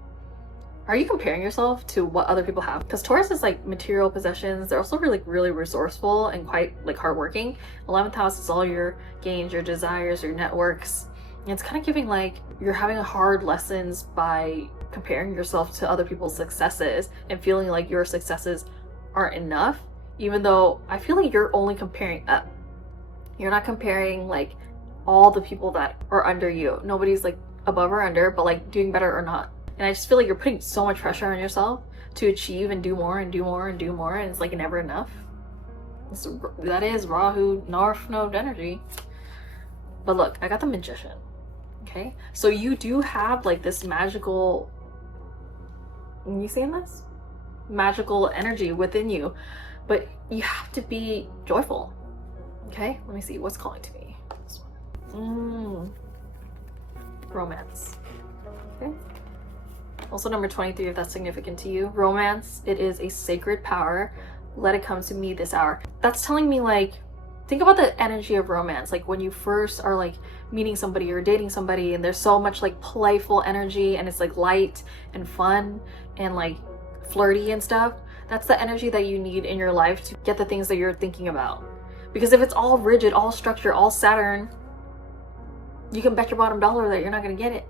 Are you comparing yourself to what other people have? Because Taurus is like material possessions. They're also really resourceful and quite like hardworking. 11th house is all your gains, your desires, your networks. And it's kind of giving like you're having hard lessons by comparing yourself to other people's successes and feeling like your successes aren't enough, even though I feel like you're only comparing up. You're not comparing like all the people that are under you. Nobody's like above or under, but like doing better or not. And I just feel like you're putting so much pressure on yourself to achieve and do more and do more and do more, and it's like never enough. That is Rahu North Node energy. But look, I got the Magician. Okay, so you do have like this magical, you seeing this? Magical energy within you, but you have to be joyful. Okay, let me see what's calling to me. This one. Romance. Okay. Also number 23, if that's significant to you. Romance, it is a sacred power. Let it come to me this hour. That's telling me like, think about the energy of romance. Like when you first are like meeting somebody or dating somebody, and there's so much like playful energy, and it's like light and fun and like flirty and stuff. That's the energy that you need in your life to get the things that you're thinking about. Because if it's all rigid, all structure, all Saturn, you can bet your bottom dollar that you're not gonna get it.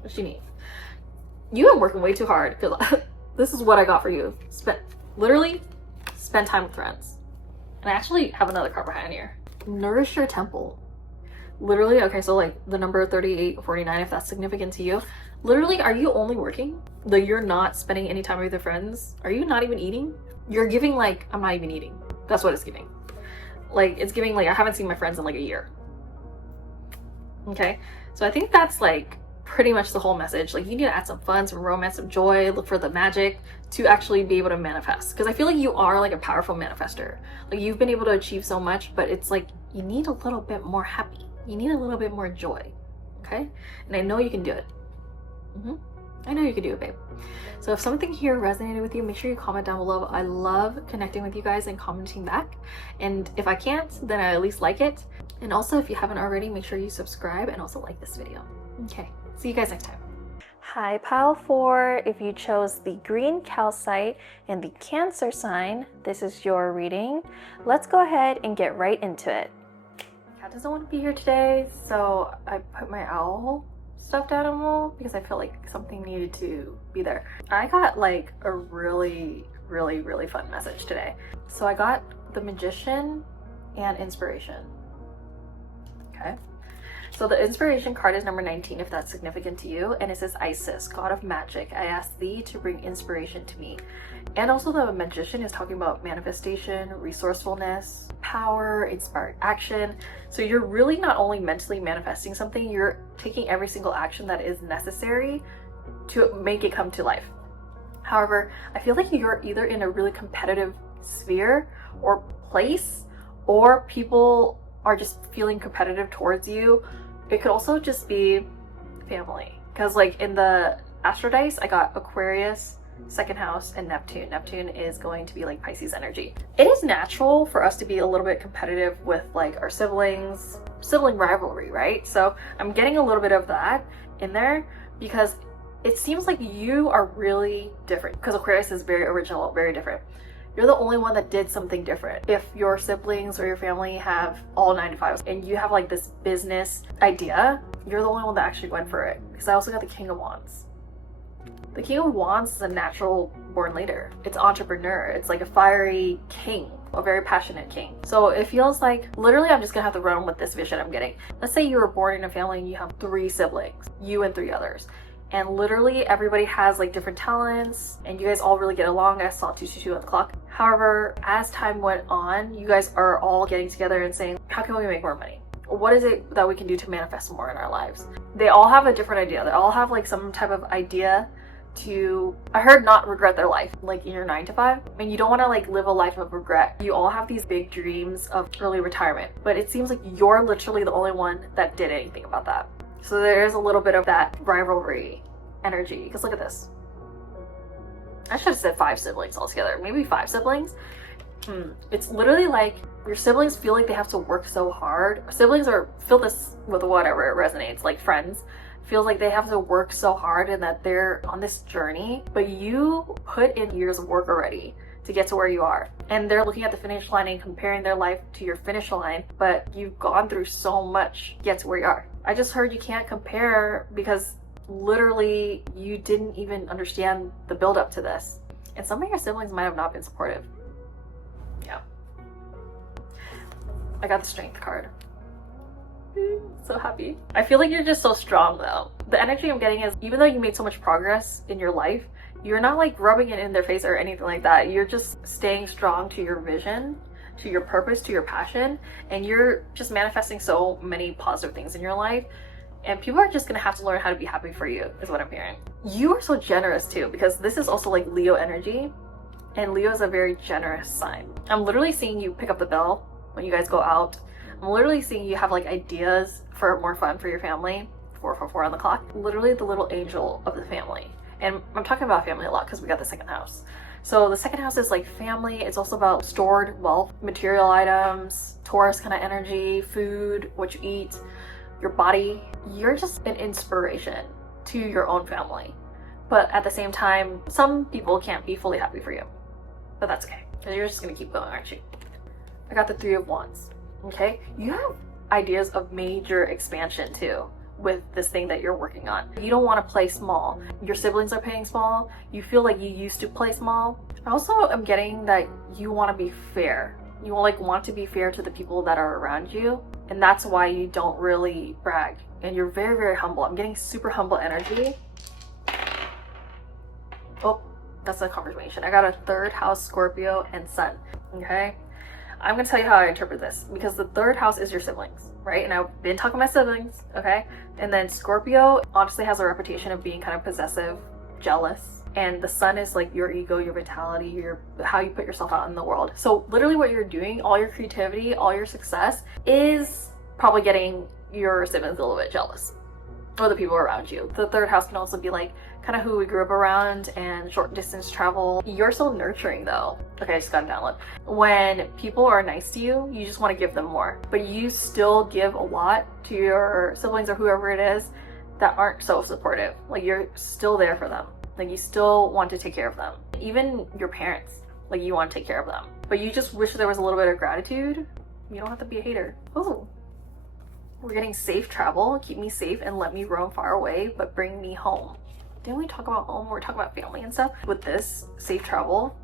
What you need? You have working way too hard, because this is what I got for you. Literally spend time with friends. And I actually have another card behind here. Nourish your temple. Literally, okay, so like the number 38, 49, if that's significant to you. Literally, are you only working? Like you're not spending any time with your friends? Are you not even eating? You're giving like, I'm not even eating. That's what it's giving. Like, it's giving like, I haven't seen my friends in like a year. Okay, so I think that's like pretty much the whole message. Like you need to add some fun, some romance, some joy, look for the magic to actually be able to manifest. Because I feel like you are like a powerful manifester. Like you've been able to achieve so much, but it's like you need a little bit more happy. You need a little bit more joy. Okay, and I know you can do it. I know you can do it, babe. So if something here resonated with you, make sure you comment down below. I love connecting with you guys and commenting back. And if I can't, then I at least like it. And also, if you haven't already, make sure you subscribe and also like this video. Okay, see you guys next time. Hi, Pile 4. If you chose the green calcite and the Cancer sign, this is your reading. Let's go ahead and get right into it. Cat doesn't want to be here today, so I put my owl stuffed animal because I felt like something needed to be there. I got like a really fun message today. So I got the Magician and Inspiration. Okay. So the Inspiration card is number 19, if that's significant to you, and it says, Isis, God of magic, I ask thee to bring inspiration to me. And also the Magician is talking about manifestation, resourcefulness, power, inspired action. So you're really not only mentally manifesting something, you're taking every single action that is necessary to make it come to life. However, I feel like you're either in a really competitive sphere or place, or people are just feeling competitive towards you. It could also just be family, because like in the Astro Dice I got Aquarius, second house, and Neptune. Neptune is going to be like Pisces energy. It is natural for us to be a little bit competitive with like our siblings, sibling rivalry, right? So I'm getting a little bit of that in there because it seems like you are really different, because Aquarius is very original, very different. You're the only one that did something different. If your siblings or your family have all 9 to 5s and you have like this business idea, you're the only one that actually went for it. Because I also got the King of Wands. The King of Wands is a natural born leader. It's entrepreneur. It's like a fiery king, a very passionate king. So it feels like literally I'm just gonna have to run with this vision I'm getting. Let's say you were born in a family and you have 3 siblings, you and 3 others. And literally everybody has like different talents and you guys all really get along. I saw 222 on the clock. However, as time went on, you guys are all getting together and saying, how can we make more money? What is it that we can do to manifest more in our lives? They all have a different idea. They all have like some type of idea to, I heard, not regret their life, like in your 9 to 5. And you don't want to like live a life of regret. You all have these big dreams of early retirement, but it seems like you're literally the only one that did anything about that. So there is a little bit of that rivalry energy, because look at this. I should have said 5 siblings altogether, maybe 5 siblings. It's literally like your siblings feel like they have to work so hard. Siblings feel this with whatever it resonates, like friends. Feels like they have to work so hard and that they're on this journey, but you put in years of work already to get to where you are. And they're looking at the finish line and comparing their life to your finish line, but you've gone through so much to get to where you are. I just heard you can't compare because literally you didn't even understand the build up to this. And some of your siblings might have not been supportive. Yeah. I got the Strength card. So happy. I feel like you're just so strong though. The energy I'm getting is, even though you made so much progress in your life, you're not like rubbing it in their face or anything like that. You're just staying strong to your vision, to your purpose, to your passion, and you're just manifesting so many positive things in your life. And people are just gonna have to learn how to be happy for you, is what I'm hearing. You are so generous too, because this is also like Leo energy, and Leo is a very generous sign. I'm literally seeing you pick up the bell when you guys go out. I'm literally seeing you have like ideas for more fun for your family. 444 on the clock. Literally the little angel of the family. And I'm talking about family a lot because we got the second house. So the second house is like family. It's also about stored wealth, material items, Taurus kind of energy, food, what you eat, your body. You're just an inspiration to your own family. But at the same time, some people can't be fully happy for you. But that's okay, because you're just gonna keep going, aren't you? I got the 3 of Wands. Okay, you have ideas of major expansion too with this thing that you're working on. You don't want to play small. Your siblings are playing small. You feel like you used to play small. I also am getting that you want to be fair. You like want to be fair to the people that are around you, and that's why you don't really brag. And you're very humble. I'm getting super humble energy. Oh, that's a confirmation. I got a 3rd house, Scorpio, and Sun. Okay. I'm gonna tell you how I interpret this, because the 3rd house is your siblings, right? And I've been talking about siblings, okay? And then Scorpio honestly has a reputation of being kind of possessive, jealous. And the Sun is like your ego, your vitality, your how you put yourself out in the world. So literally what you're doing, all your creativity, all your success is probably getting your siblings a little bit jealous. or the people around you. The third house can also be like kind of who we grew up around and short distance travel. You're so nurturing though. Okay, I just got a download. When people are nice to you, you just want to give them more, but you still give a lot to your siblings or whoever it is that aren't so supportive. Like you're still there for them. Like you still want to take care of them. Even your parents, like you want to take care of them, but you just wish there was a little bit of gratitude. You don't have to be a hater. Oh, we're getting safe travel. Keep me safe and let me roam far away, but bring me home. Didn't we talk about home? We're talking about family and stuff. With this safe travel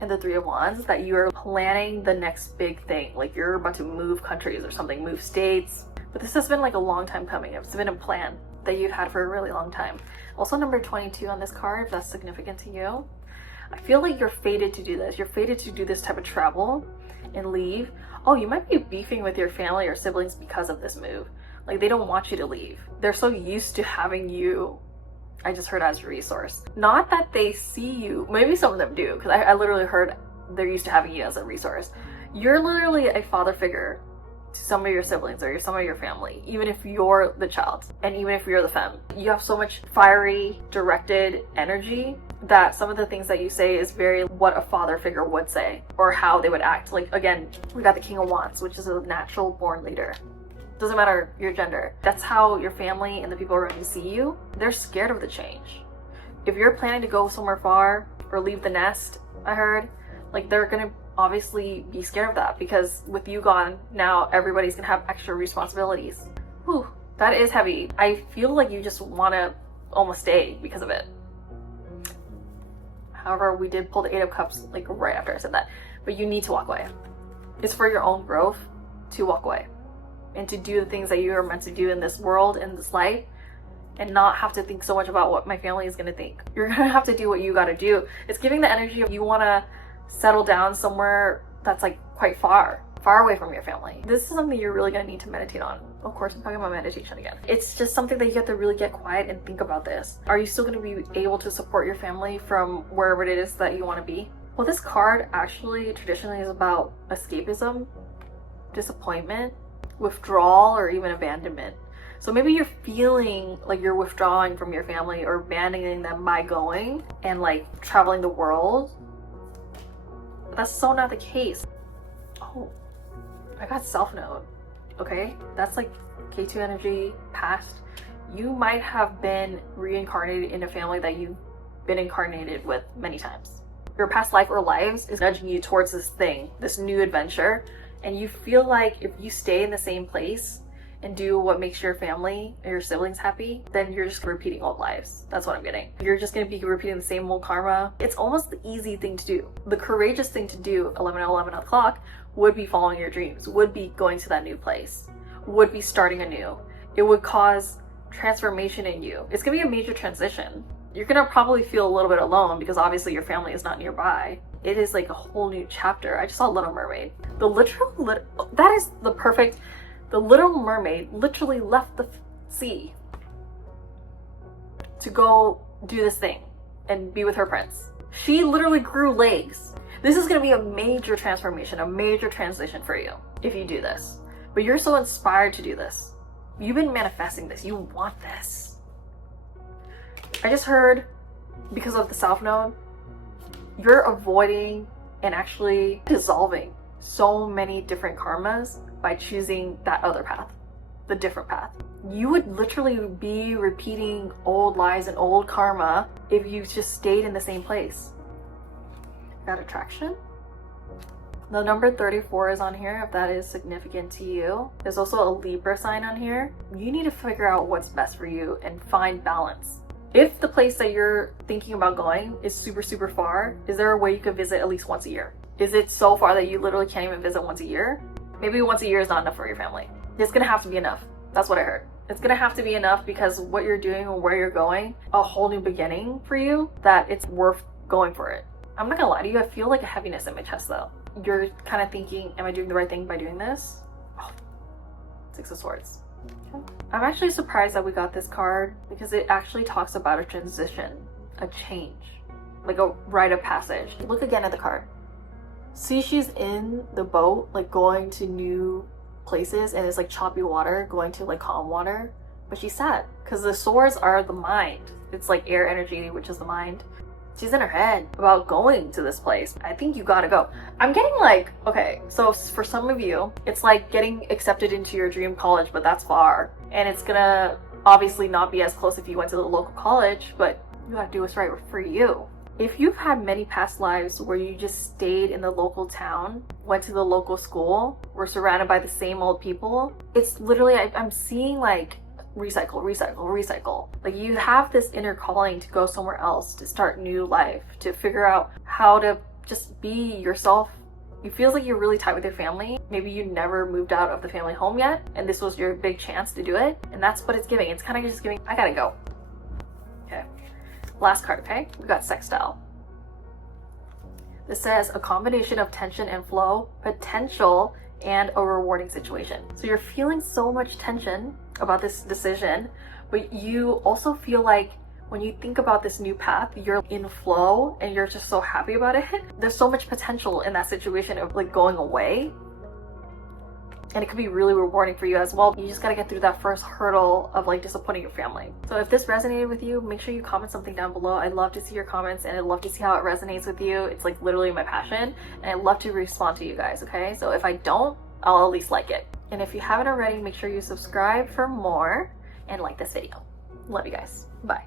and the Three of Wands, that you are planning the next big thing. Like you're about to move countries or something, move states. But this has been like a long time coming. It's been a plan that you've had for a really long time. Also number 22 on this card, if that's significant to you. I feel like you're fated to do this. You're fated to do this type of travel and leave. Oh, you might be beefing with your family or siblings because of this move. Like they don't want you to leave. They're so used to having you, I just heard, as a resource. Not that they see you, maybe some of them do, because I literally heard they're used to having you as a resource. You're literally a father figure to some of your siblings or some of your family, even if you're the child and even if you're the femme. You have so much fiery, directed energy that some of the things that you say is very what a father figure would say or how they would act. Like again, we got the King of Wands, which is a natural born leader. Doesn't matter your gender. That's how your family and the people around you see you. They're scared of the change. If you're planning to go somewhere far or leave the nest, I heard, like they're gonna obviously be scared of that, because with you gone, now everybody's gonna have extra responsibilities. Whew, that is heavy. I feel like you just wanna almost stay because of it. However, we did pull the Eight of Cups like right after I said that, but you need to walk away. It's for your own growth to walk away and to do the things that you are meant to do in this world, in this life, and not have to think so much about what my family is gonna think. You're gonna have to do what you gotta do. It's giving the energy of you wanna settle down somewhere that's like quite far away from your family. This is something you're really gonna need to meditate on. Of course, I'm talking about meditation again. It's just something that you have to really get quiet and think about this. Are you still gonna be able to support your family from wherever it is that you wanna be? Well, this card actually traditionally is about escapism, disappointment, withdrawal, or even abandonment. So maybe you're feeling like you're withdrawing from your family or abandoning them by going and like traveling the world. But that's so not the case. Oh, I got Self Note. Okay, that's like K2 energy, past. You might have been reincarnated in a family that you've been incarnated with many times. Your past life or lives is nudging you towards this thing, this new adventure, and you feel like if you stay in the same place and do what makes your family or your siblings happy, then you're just repeating old lives. That's what I'm getting. You're just gonna be repeating the same old karma. It's almost the easy thing to do. The courageous thing to do, 11 o'clock, would be following your dreams, would be going to that new place, would be starting anew. It would cause transformation in you. It's gonna be a major transition. You're gonna probably feel a little bit alone because obviously your family is not nearby. It is like a whole new chapter. I just saw Little Mermaid. The Little Mermaid literally left the sea to go do this thing and be with her prince. She literally grew legs. This is going to be a major transformation, a major transition for you if you do this. But you're so inspired to do this. You've been manifesting this. You want this. I just heard, because of the South Node, you're avoiding and actually dissolving so many different karmas by choosing that other path, the different path. You would literally be repeating old lies and old karma if you just stayed in the same place. Got attraction. The number 34 is on here if that is significant to you. There's also a Libra sign on here. You need to figure out what's best for you and find balance. If the place that you're thinking about going is super, super far, is there a way you could visit at least once a year? Is it so far that you literally can't even visit once a year? Maybe once a year is not enough for your family. It's gonna have to be enough. That's what I heard. It's gonna have to be enough because what you're doing and where you're going, a whole new beginning for you, that it's worth going for it. I'm not gonna lie to you, I feel like a heaviness in my chest though. You're kind of thinking, am I doing the right thing by doing this? Oh, Six of Swords. Okay. I'm actually surprised that we got this card because it actually talks about a transition, a change, like a rite of passage. Look again at the card. See, she's in the boat, like going to new places, and it's like choppy water, going to like calm water. But she's sad because the swords are the mind. It's like air energy, which is the mind. She's in her head about going to this place. I think you gotta go. I'm getting like, okay, so for some of you, it's like getting accepted into your dream college, but that's far. And it's gonna obviously not be as close if you went to the local college, but you gotta do what's right for you. If you've had many past lives where you just stayed in the local town, went to the local school, were surrounded by the same old people, it's literally, I'm seeing like recycle, recycle, recycle. Like you have this inner calling to go somewhere else, to start new life, to figure out how to just be yourself. It feels like you're really tight with your family. Maybe you never moved out of the family home yet, and this was your big chance to do it. And that's what it's giving. It's kind of just giving, I gotta go. Okay. Last card, okay? We got sextile. This says a combination of tension and flow, potential, and a rewarding situation. So you're feeling so much tension about this decision, but you also feel like when you think about this new path, you're in flow and you're just so happy about it. There's so much potential in that situation of like going away. And it could be really rewarding for you as well. You just gotta get through that first hurdle of like disappointing your family. So if this resonated with you, make sure you comment something down below. I'd love to see your comments and I'd love to see how it resonates with you. It's like literally my passion and I'd love to respond to you guys, okay? So if I don't, I'll at least like it. And if you haven't already, make sure you subscribe for more and like this video. Love you guys. Bye.